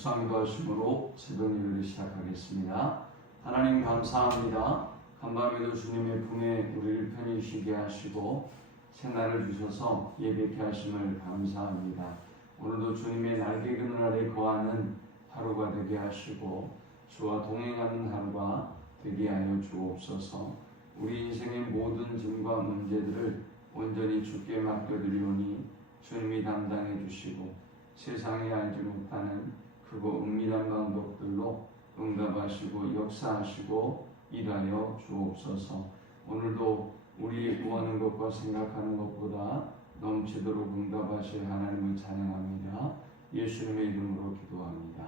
묵상도 하심으로 새벽 예배를 시작하겠습니다. 하나님 감사합니다. 간밤에도 주님의 품에 우리를 편히 쉬게 하시고 새날을 주셔서 예배케 하심을 감사합니다. 오늘도 주님의 날개 그늘 아래 거하는 하루가 되게 하시고 주와 동행하는 하루가 되게 하여 주옵소서. 우리 인생의 모든 짐과 문제들을 온전히 주께 맡겨드리오니 주님이 담당해 주시고 세상에 알지 못하는 크고 은밀한 방법들로 응답하시고 역사하시고 일하여 주옵소서. 오늘도 우리의 구하는 것과 생각하는 것보다 넘치도록 응답하실 하나님을 찬양합니다. 예수님의 이름으로 기도합니다.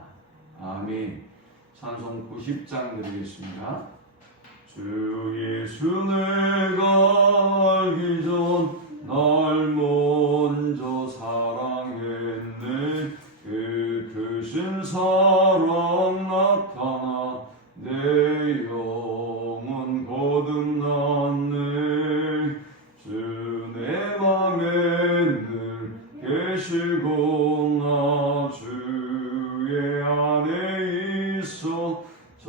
아멘. 찬송 90장 드리겠습니다. 주 예수 내가 알기 전 날 먼저 사랑했네. 그 크신 사랑 나타나 내 영혼 거듭났네. 주 내 맘에 늘 계시고 나 주의 안에 있어 저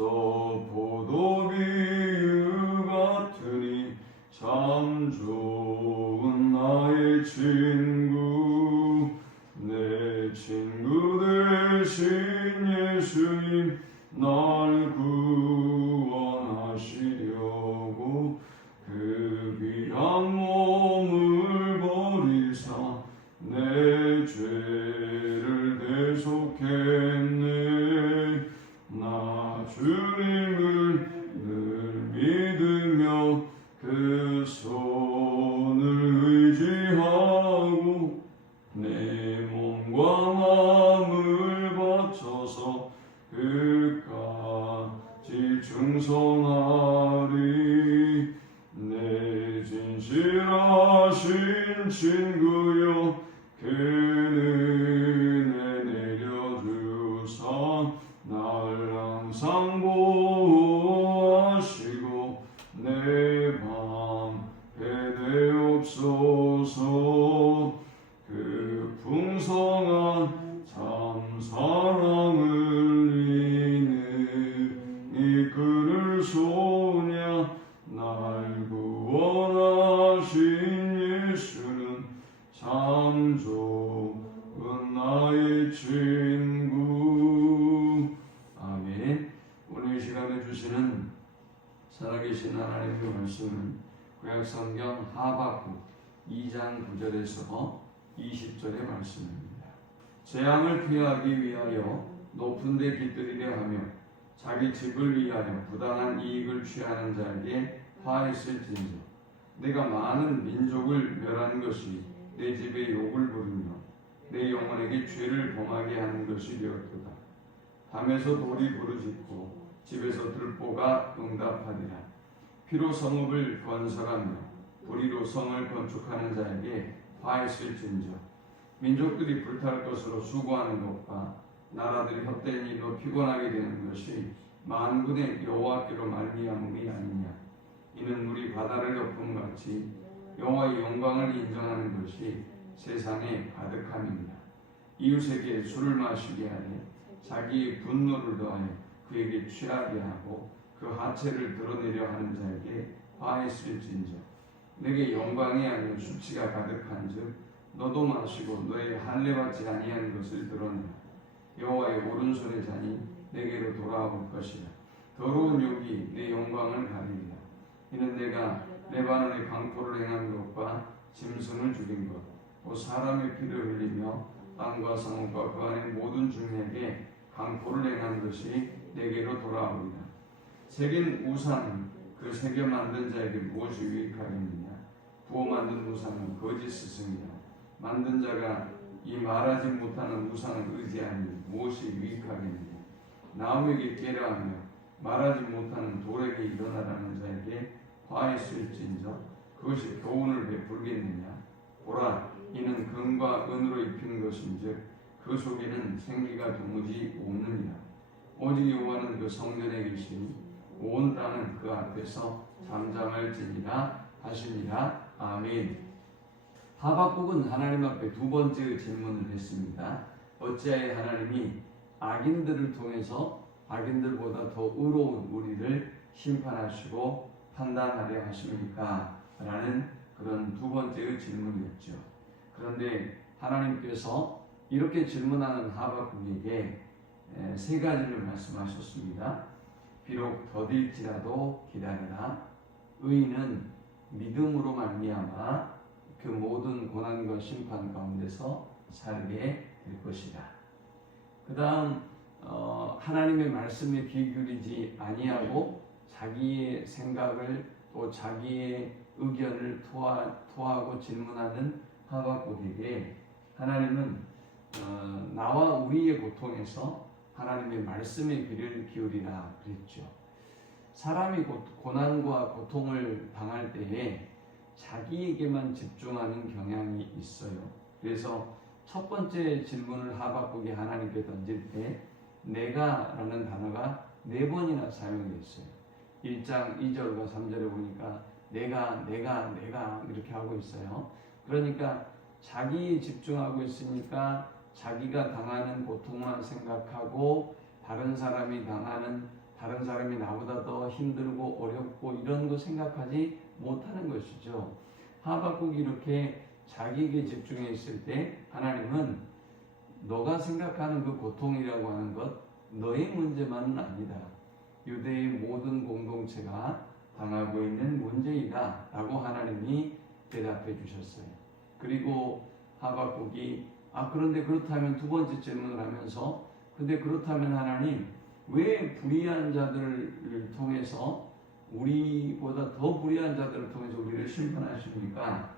포도비유 같으니 참 좋은 나의 친구. 내 친구 되신 예수님 날 구원하시려고 그 귀한 몸을 버리사 내 죄를 대속했네. 나 주님을 늘 믿으며 그 손을 의지하고 내 몸과 마음을 바쳐서 끝까지 충성하리. 내 진실하신 친구여 그 은혜 내려주사 날 항상 보호하시고 내 방패 되옵소서. 그 풍성한 참 사랑을 이끌을 소냐. 날 구원하신 예수는 참 좋은 나의 친구. 아멘. 오늘 이 시간에 주시는 살아계신 하나님의 말씀은 구약성경 하박국 2장 9절에서 20절의 말씀입니다. 재앙을 피하기 위하여 높은 데 깃들이려 하며 자기 집을 위하여 부당한 이익을 취하는 자에게 화했을진저. 내가 많은 민족을 멸한 것이 내 집에 욕을 부르며 내 영혼에게 죄를 범하게 하는 것이 되었도다. 밤에서 돌이 부르짖고 집에서 들보가 응답하리라. 피로 성읍을 건설하며 불의로 성을 건축하는 자에게 화했을진저. 민족들이 불탈 것으로 수고하는 것과 나라들이 헛된 일로 피곤하게 되는 것이 만군의 여호와께로 말미암음이 아니냐. 이는 우리 바다를 덮음같이 여호와의 영광을 인정하는 것이 세상에 가득함이니라. 이웃에게 술을 마시게 하여 자기의 분노를 더하여 그에게 취하게 하고 그 하체를 드러내려 하는 자에게 화했을진저. 내게 영광이 아니요 수치가 가득한즉 너도 마시고 너의 할례받지 아니한 것을 드러내라. 여호와의 오른손의 잔이 내게로 돌아올 것이라. 더러운 욕이 내 영광을 가리리라. 이는 내가 레바논의 강포를 행한 것과 짐승을 죽인 것, 또 사람의 피를 흘리며 땅과 성읍과 그 안의 모든 중에게 강포를 행한 것이 내게로 돌아오리라. 새긴 우상은 그 새겨 만든 자에게 무엇이 유익하겠느냐. 부어 만든 우상은 거짓 스승이라. 만든 자가 이 말하지 못하는 우상을 의지하니 무엇이 유익하겠느냐. 나무에게 깨라하며 말하지 못하는 돌에게 일어나라는 자에게 화했을진저 그것이 교훈을 베풀겠느냐. 보라, 이는 금과 은으로 입힌 것인즉 그 속에는 생기가 도무지 없느니라. 오직 여호와는 그 성전에 계시니 온 땅은 그 앞에서 잠잠할지니라 하시니라. 아멘. 하박국은 하나님 앞에 두 번째 질문을 했습니다. 어찌하여 하나님이 악인들을 통해서 악인들보다 더 의로운 우리를 심판하시고 판단하려 하십니까? 라는 그런 두 번째의 질문이었죠. 그런데 하나님께서 이렇게 질문하는 하박국에게 세 가지를 말씀하셨습니다. 비록 더딜지라도 기다려라. 의인은 믿음으로 말미암아 그 모든 고난과 심판 가운데서 살게 될 것이다. 그 다음 하나님의 말씀에 귀 기울이지 아니하고 자기의 생각을 또 자기의 의견을 토하고 질문하는 하박국에게 하나님은 나와 우리의 고통에서 하나님의 말씀에 귀를 기울이라 그랬죠. 사람이 고난과 고통을 당할 때에 자기에게만 집중하는 경향이 있어요. 그래서 첫 번째 질문을 하박국이 하나님께 던질 때 내가 라는 단어가 4번이나 사용됐어요. 1장 2절과 3절에 보니까 내가 이렇게 하고 있어요. 그러니까 자기에 집중하고 있으니까 자기가 당하는 고통만 생각하고 다른 사람이 나보다 더 힘들고 어렵고 이런 거 생각하지 못하는 것이죠. 하박국이 이렇게 자기에게 집중해 있을 때 하나님은 너가 생각하는 그 고통이라고 하는 것 너의 문제만은 아니다. 유대의 모든 공동체가 당하고 있는 문제이다 라고 하나님이 대답해 주셨어요. 그리고 하박국이 그런데 그렇다면 두 번째 질문을 하면서 근데 그렇다면 하나님 왜 불의한 자들을 통해서 우리보다 더 불의한 자들을 통해서 우리를 심판하십니까?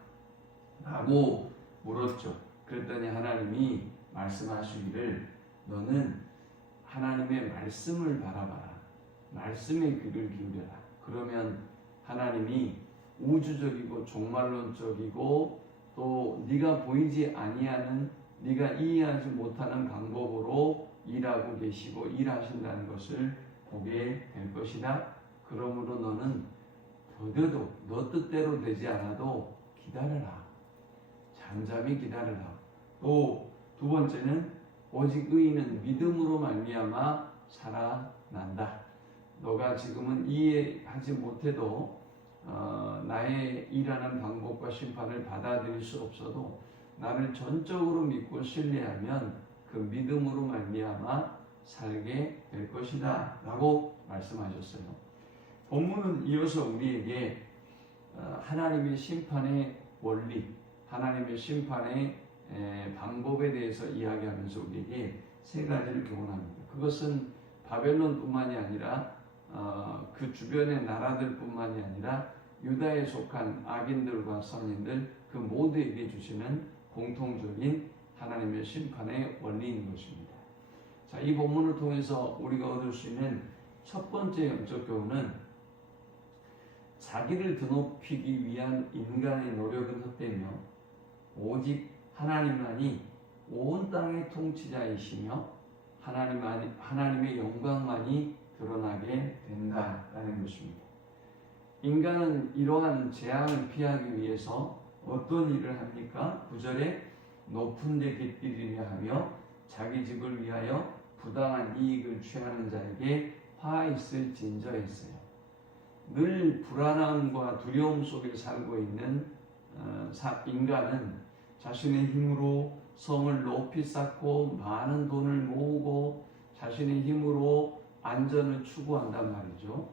라고 물었죠. 그랬더니 하나님이 말씀하시기를 너는 하나님의 말씀을 바라봐라. 말씀에 귀를 기울여라. 그러면 하나님이 우주적이고 종말론적이고 또 네가 보이지 아니하는 네가 이해하지 못하는 방법으로 일하고 계시고 일하신다는 것을 보게 될 것이다. 그러므로 너는 더뎌도 너 뜻대로 되지 않아도 기다려라. 잠잠히 기다려라. 또 두 번째는 오직 의인은 믿음으로 말미암아 살아난다. 너가 지금은 이해하지 못해도 나의 일하는 방법과 심판을 받아들일 수 없어도 나를 전적으로 믿고 신뢰하면 그 믿음으로 말미암아 살게 될 것이다 라고 말씀하셨어요. 본문은 이어서 우리에게 하나님의 심판의 원리, 하나님의 심판의 방법에 대해서 이야기하면서 우리에게 세 가지를 교훈합니다. 그것은 바벨론뿐만이 아니라 그 주변의 나라들뿐만이 아니라 유다에 속한 악인들과 선인들 그 모두에게 주시는 공통적인 하나님의 심판의 원리인 것입니다. 자, 이 본문을 통해서 우리가 얻을 수 있는 첫 번째 영적 교훈은 자기를 드높이기 위한 인간의 노력은 헛되며 오직 하나님만이 온 땅의 통치자이시며 하나님의 영광만이 드러나게 된다라는 것입니다. 인간은 이러한 재앙을 피하기 위해서 어떤 일을 합니까? 9절에 높은 데 깃들이려 하며 자기 집을 위하여 부당한 이익을 취하는 자에게 화 있을 진저했어요. 늘 불안함과 두려움 속에 살고 있는 인간은 자신의 힘으로 성을 높이 쌓고 많은 돈을 모으고 자신의 힘으로 안전을 추구한단 말이죠.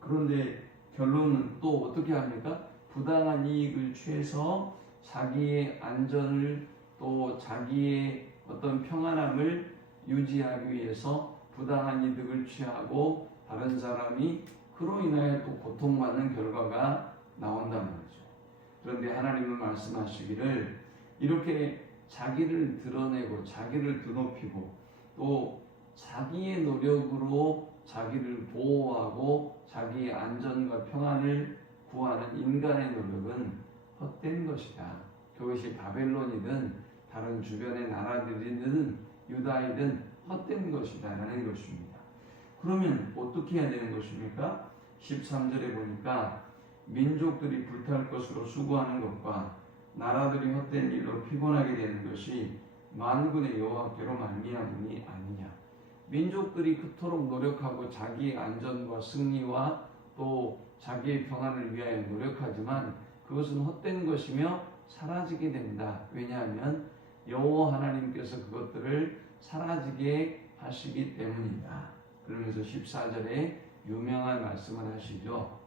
그런데 결론은 또 어떻게 합니까? 부당한 이익을 취해서 자기의 안전을 또 자기의 어떤 평안함을 유지하기 위해서 부당한 이득을 취하고 다른 사람이 그로 인하여 또 고통받는 결과가 나온단 말이죠. 그런데 하나님은 말씀하시기를 이렇게 자기를 드러내고 자기를 드높이고 또 자기의 노력으로 자기를 보호하고 자기의 안전과 평안을 구하는 인간의 노력은 헛된 것이다. 그것이 바벨론이든 다른 주변의 나라들이든 유다이든 헛된 것이다 라는 것입니다. 그러면 어떻게 해야 되는 것입니까? 13절에 보니까 민족들이 불탈 것으로 수고하는 것과 나라들이 헛된 일로 피곤하게 되는 것이 만군의 여호와께로 말미암음이 아니냐. 민족들이 그토록 노력하고 자기의 안전과 승리와 또 자기의 평안을 위하여 노력하지만 그것은 헛된 것이며 사라지게 된다. 왜냐하면 여호와 하나님께서 그것들을 사라지게 하시기 때문이다. 그러면서 14절에 유명한 말씀을 하시죠.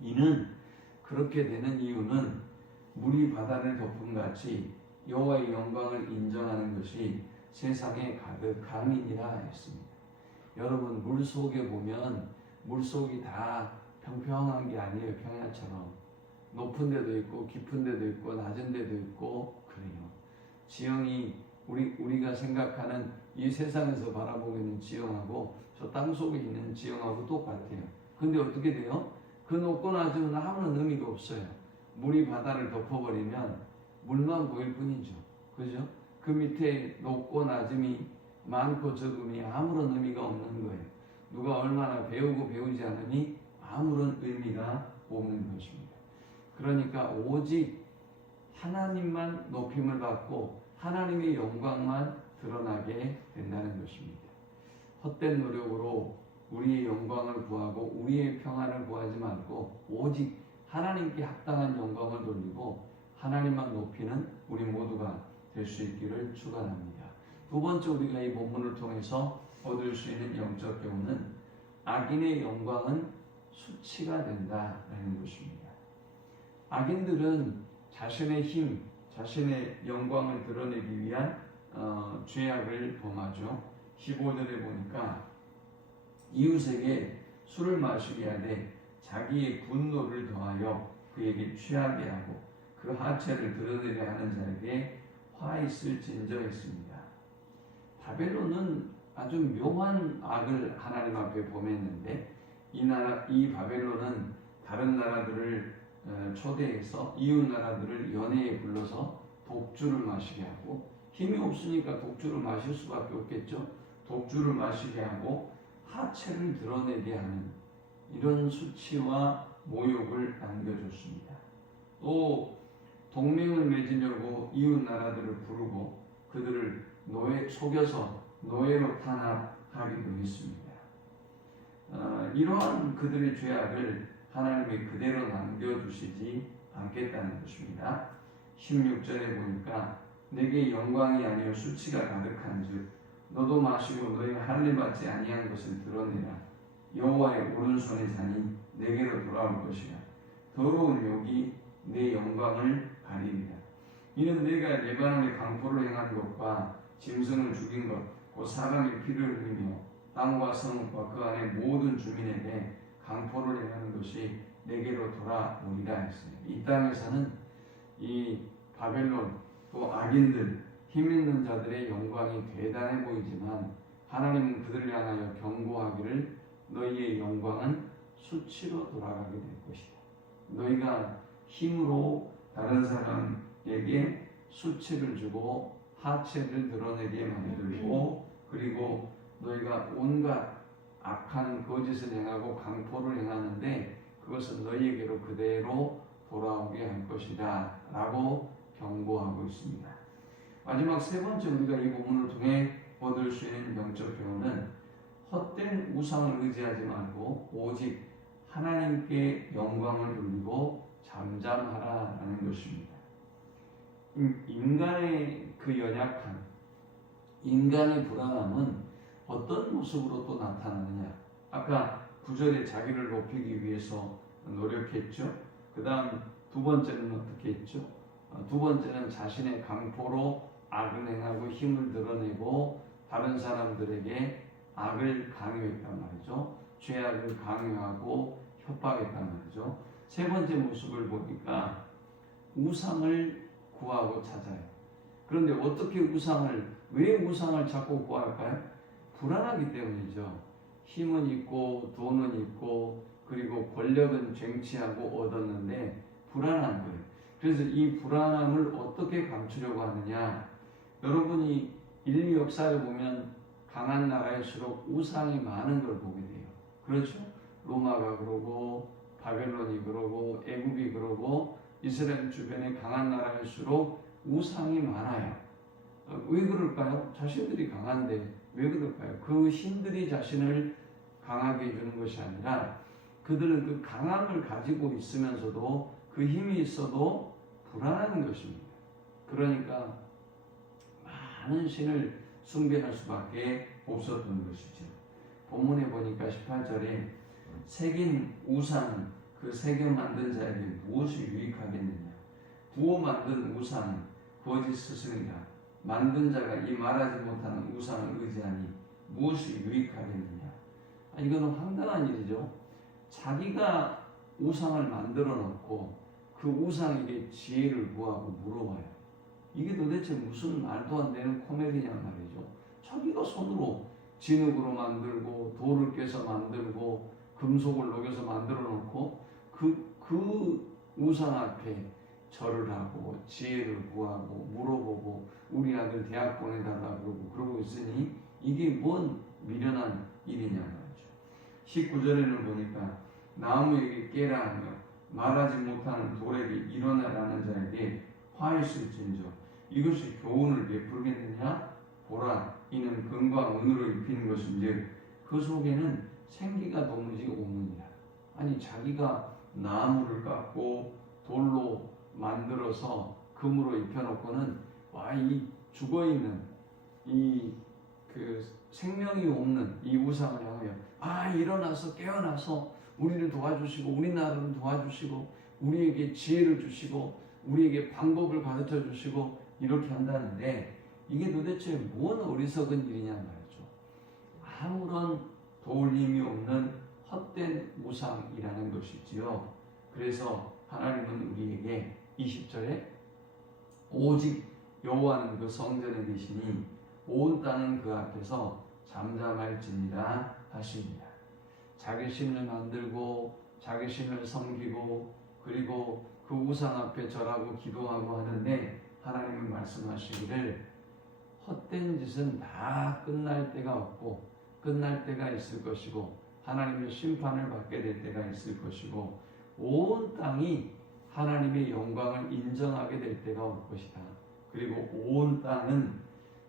이는 그렇게 되는 이유는 물이 바다를 덮은 같이 여호와의 영광을 인정하는 것이 세상에 가득함이니라 했습니다. 여러분, 물 속에 보면 물속이 다 평평한 게 아니에요. 평야처럼 높은 데도 있고 깊은 데도 있고 낮은 데도 있고 그래요. 지형이 우리가 생각하는 이 세상에서 바라보고 있는 지형하고 저 땅 속에 있는 지형하고 똑같아요. 근데 어떻게 돼요? 그 높고 낮은 아무런 의미가 없어요. 물이 바다를 덮어버리면 물만 보일 뿐이죠. 그죠? 그 밑에 높고 낮음이 많고 적음이 아무런 의미가 없는 거예요. 누가 얼마나 배우고 배우지 않으니 아무런 의미가 없는 것입니다. 그러니까 오직 하나님만 높임을 받고 하나님의 영광만 드러나게 된다는 것입니다. 헛된 노력으로 우리의 영광을 구하고 우리의 평안을 구하지 말고 오직 하나님께 합당한 영광을 돌리고 하나님만 높이는 우리 모두가 될 수 있기를 축원합니다. 두 번째, 우리가 이 본문을 통해서 얻을 수 있는 영적 교훈은 악인의 영광은 수치가 된다라는 것입니다. 악인들은 자신의 힘, 자신의 영광을 드러내기 위한 죄악을 범하죠. 15절에 보니까 이웃에게 술을 마시게 하되 자기의 분노를 더하여 그에게 취하게 하고 그 하체를 드러내려 하는 자에게 화 있을진저 했습니다. 바벨론은 아주 묘한 악을 하나님 앞에 범했는데 이 바벨론은 다른 나라들을 초대해서 이웃 나라들을 연회에 불러서 독주를 마시게 하고 힘이 없으니까 독주를 마실 수밖에 없겠죠. 독주를 마시게 하고 하체를 드러내게 하는 이런 수치와 모욕을 남겨줬습니다. 또 동맹을 맺으려고 이웃 나라들을 부르고 그들을 속여서 노예로 탄압하기도 했습니다. 이러한 그들의 죄악을 하나님이 그대로 남겨두시지 않겠다는 것입니다. 16절에 보니까 내게 영광이 아니요 수치가 가득한즉 너도 마시고 너희가 할례받지 아니한 것을 드러내라. 여호와의 오른손에 자니 내게로 돌아올 것이라. 더러운 욕이 내 영광을 가리리라. 이는 내가 레바논의 강포를 행한 것과 짐승을 죽인 것, 곧 사람의 피를 흘리며 땅과 성읍과 그 안의 모든 주민에게 강포를 행하는 것이 내게로 돌아오리라 했어요. 이 땅에서는 이 바벨론 또 악인들 힘 있는 자들의 영광이 대단해 보이지만 하나님은 그들을 향하여 경고하기를 너희의 영광은 수치로 돌아가게 될 것이다. 너희가 힘으로 다른 사람에게 수치를 주고 하체를 드러내게 만들고 그리고 너희가 온갖 악한 거짓을 행하고 강포를 행하는데 그것은 너희에게로 그대로 돌아오게 할 것이다 라고 경고하고 있습니다. 마지막 세 번째, 우리가 이 본문을 통해 얻을 수 있는 영적 교훈은 헛된 우상을 의지하지 말고 오직 하나님께 영광을 돌리고 잠잠하라라는 것입니다. 인간의 그 연약함, 인간의 불안함은 어떤 모습으로 또 나타나느냐? 아까 9절에 자기를 높이기 위해서 노력했죠. 그 다음 두 번째는 어떻게 했죠? 두 번째는 자신의 강포로 악을 행하고 힘을 드러내고 다른 사람들에게 악을 강요했단 말이죠. 죄악을 강요하고 협박했단 말이죠. 세 번째 모습을 보니까 우상을 구하고 찾아요. 그런데 어떻게 왜 우상을 자꾸 구할까요? 불안하기 때문이죠. 힘은 있고 돈은 있고 그리고 권력은 쟁취하고 얻었는데 불안한 거예요. 그래서 이 불안함을 어떻게 감추려고 하느냐? 여러분이 인류 역사를 보면 강한 나라일수록 우상이 많은 걸 보게 돼요. 그렇죠? 로마가 그러고 바벨론이 그러고 애굽이 그러고 이스라엘 주변에 강한 나라일수록 우상이 많아요. 왜 그럴까요? 자신들이 강한데 왜 그럴까요? 그 힘들이 자신을 강하게 해주는 것이 아니라 그들은 그 강함을 가지고 있으면서도 그 힘이 있어도 불안한 것입니다. 그러니까 많은 신을 숭배할 수밖에 없었던 것이죠. 본문에 보니까 18절에 새긴 우상, 그 새겨 만든 자에게 무엇이 유익하겠느냐? 부어 만든 우상, 거짓 스승이라. 만든 자가 이 말하지 못하는 우상을 의지하니 무엇이 유익하겠느냐? 이거는 황당한 일이죠. 자기가 우상을 만들어 놓고 그 우상에게 지혜를 구하고 물어봐요. 이게 도대체 무슨 말도 안 되는 코미디냐 말이죠. 자기가 손으로 진흙으로 만들고 돌을 깨서 만들고 금속을 녹여서 만들어 놓고 그 우상 앞에 절을 하고 지혜를 구하고 물어보고 우리 아들 대학 보내달라고 그러고 있으니 이게 뭔 미련한 일이냐 말이죠. 19절에는 보니까 나무에게 깨라 하며 말하지 못하는 돌에게 일어나라는 자에게 화했을진저 이것이 교훈을 베풀겠느냐? 보라 이는 금과 은으로 입히는 것인즉 그 속에는 생기가 도무지 없느니라. 아니 자기가 나무를 깎고 돌로 만들어서 금으로 입혀놓고는 이 죽어있는 이 그 생명이 없는 이 우상을 향하여 일어나서 깨어나서 우리를 도와주시고 우리 나라를 도와주시고 우리에게 지혜를 주시고 우리에게 방법을 가르쳐 주시고 이렇게 한다는데 이게 도대체 뭔 어리석은 일이냐 말이죠. 아무런 도울 힘이 없는 헛된 우상이라는 것이지요. 그래서 하나님은 우리에게 20절에 오직 여호와는 그 성전에 계시니 온 땅은 그 앞에서 잠잠할지니라 하십니다. 자기 신을 만들고 자기 신을 섬기고 그리고 그 우상 앞에 절하고 기도하고 하는데 하나님은 말씀하시기를 헛된 짓은 다 끝날 때가 없고 끝날 때가 있을 것이고 하나님의 심판을 받게 될 때가 있을 것이고 온 땅이 하나님의 영광을 인정하게 될 때가 올 것이다. 그리고 온 땅은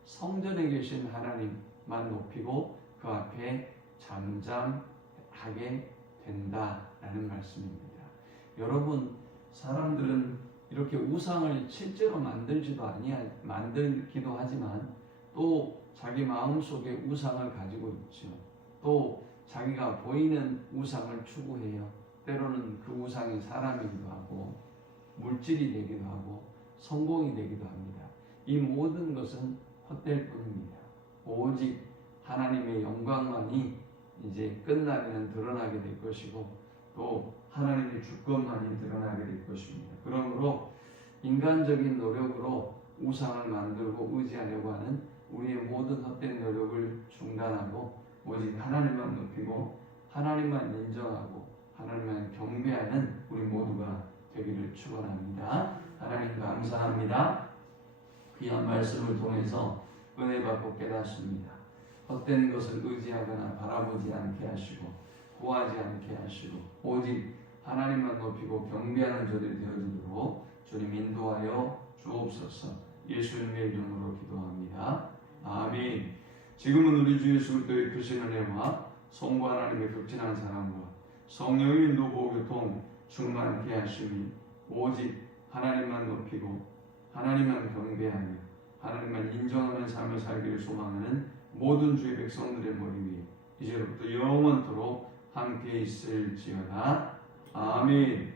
성전에 계신 하나님만 높이고 그 앞에 잠잠하게 된다라는 말씀입니다. 여러분, 사람들은 이렇게 우상을 실제로 만들기도 하지만 또 자기 마음속에 우상을 가지고 있죠. 또 자기가 보이는 우상을 추구해요. 때로는 그 우상이 사람이기도 하고 물질이 되기도 하고 성공이 되기도 합니다. 이 모든 것은 헛될 뿐입니다. 오직 하나님의 영광만이 이제 끝날에는 드러나게 될 것이고 또 하나님의 주권만이 드러나게 될 것입니다. 그러므로 인간적인 노력으로 우상을 만들고 의지하려고 하는 우리의 모든 헛된 노력을 중단하고 오직 하나님만 높이고 하나님만 인정하고 하나님만 경배하는 우리 모두가 되기를 축원합니다. 하나님 감사합니다. 귀한 말씀을 통해서 은혜 받고 깨닫습니다. 헛된 것을 의지하거나 바라보지 않게 하시고 구하지 않게 하시고 오직 하나님만 높이고 경배하는 저들이 되어지도록 주님 인도하여 주옵소서. 예수님의 이름으로 기도합니다. 아멘. 지금은 우리 주 예수 그리스도의 크신 은혜와 성부 하나님의 극진한 사랑과 성령의 인도 보교통 충만케 하심이 오직 하나님만 높이고 하나님만 경배하며 하나님만 인정하는 삶을 살기를 소망하는 모든 주의 백성들의 머리 위에 이제부터 영원토록 함께 있을지어다. 아멘.